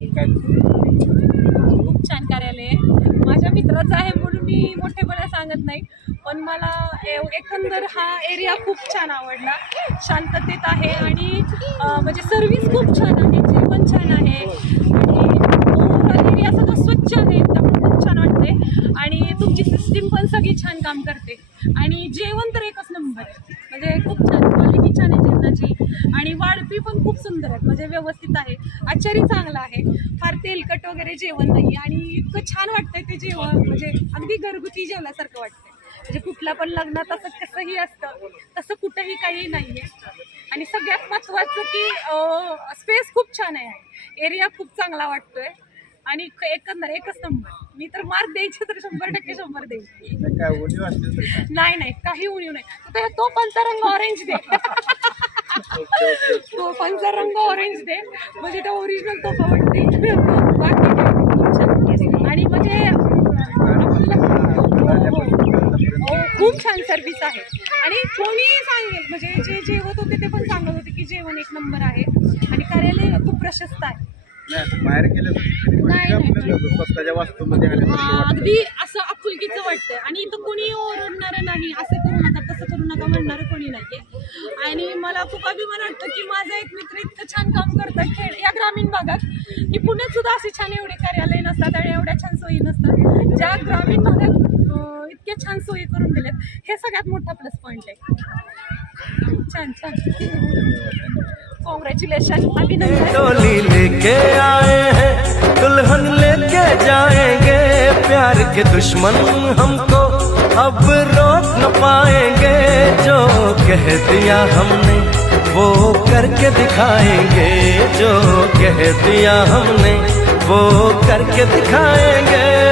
खूप छान कार्यालय आहे. माझ्या मित्राचं आहे म्हणून मी मोठेपणा सांगत नाही, पण मला एकंदर हा एरिया खूप छान आवडला. शांततेत आहे आणि म्हणजे सर्व्हिस खूप छान आहे, जेवण छान आहे आणि ओव्हरऑल एरिया सगळं स्वच्छ आहे, त्यामुळे खूप छान वाटते. आणि तुमची सिस्टीम पण सगळी छान काम करते आणि जेवण तर एकच नंबर आहे. म्हणजे खूप छान क्वालिटी छान आहे जेवणाची आणि वाढपी पण खूप सुंदर आहेत, म्हणजे व्यवस्थित आहे. आचारी चांगला आहे, फार तेलकट वगैरे जेवण नाही आणि इतकं छान वाटतंय ते जेवण, म्हणजे अगदी घरगुती जेवल्यासारखं वाटतंय. म्हणजे कुठल्या पण लग्नात असं कसंही असतं तसं कुठंही काही नाही आहे. आणि सगळ्यात महत्त्वाचं की स्पेस खूप छान आहे, एरिया खूप चांगला वाटतोय आणि एकंदर एकच नंबर. मी तर मार्क द्यायचे तर 100% 100 देईल. नाही नाही, काही उणीव नाही. तो पंचा रंग ऑरेंज दे. तो पंचा रंग ऑरेंज दे, म्हणजे तो ओरिजिनल तो आवडते. बाकी काही खूप छान आणि म्हणजे खूप छान सर्व्हिस आहे. आणि कोणी सांगेल, म्हणजे जे जेवत होते ते पण सांगत होते की जेवण एक नंबर आहे आणि कार्यालय खूप प्रशस्त आहे. बाहेर गेलं स्वतःच्या वास्तूमध्ये अगदी असं आपुलकीचं वाटतंय आणि इथं कोणी ओरडणारं नाही, असं करू नका तसं करू नका म्हणणारं कोणी नाहीये. आणि मला खूप अभिमान वाटतं की माझा एक मित्र इतकं छान काम करतात खेड या ग्रामीण भागात, की पुण्यात सुद्धा असे छान एवढे कार्यालय नसतात आणि एवढ्या छान सोयी नसतात. ज्या ग्रामीण भागात इतक्या छान सोयी करून दिल्यात, हे सगळ्यात मोठा प्लस पॉईंट आहे. छान छान, कॉंग्रॅच्युलेशन, अभिनंदन. डोली लेके आए हैं, दुल्हन लेके जाएंगे, प्यार के दुश्मन हमको अब रोक न पाएंगे। जो कह दिया हमने वो करके दिखाएंगे, जो कह दिया हमने वो करके दिखाएंगे।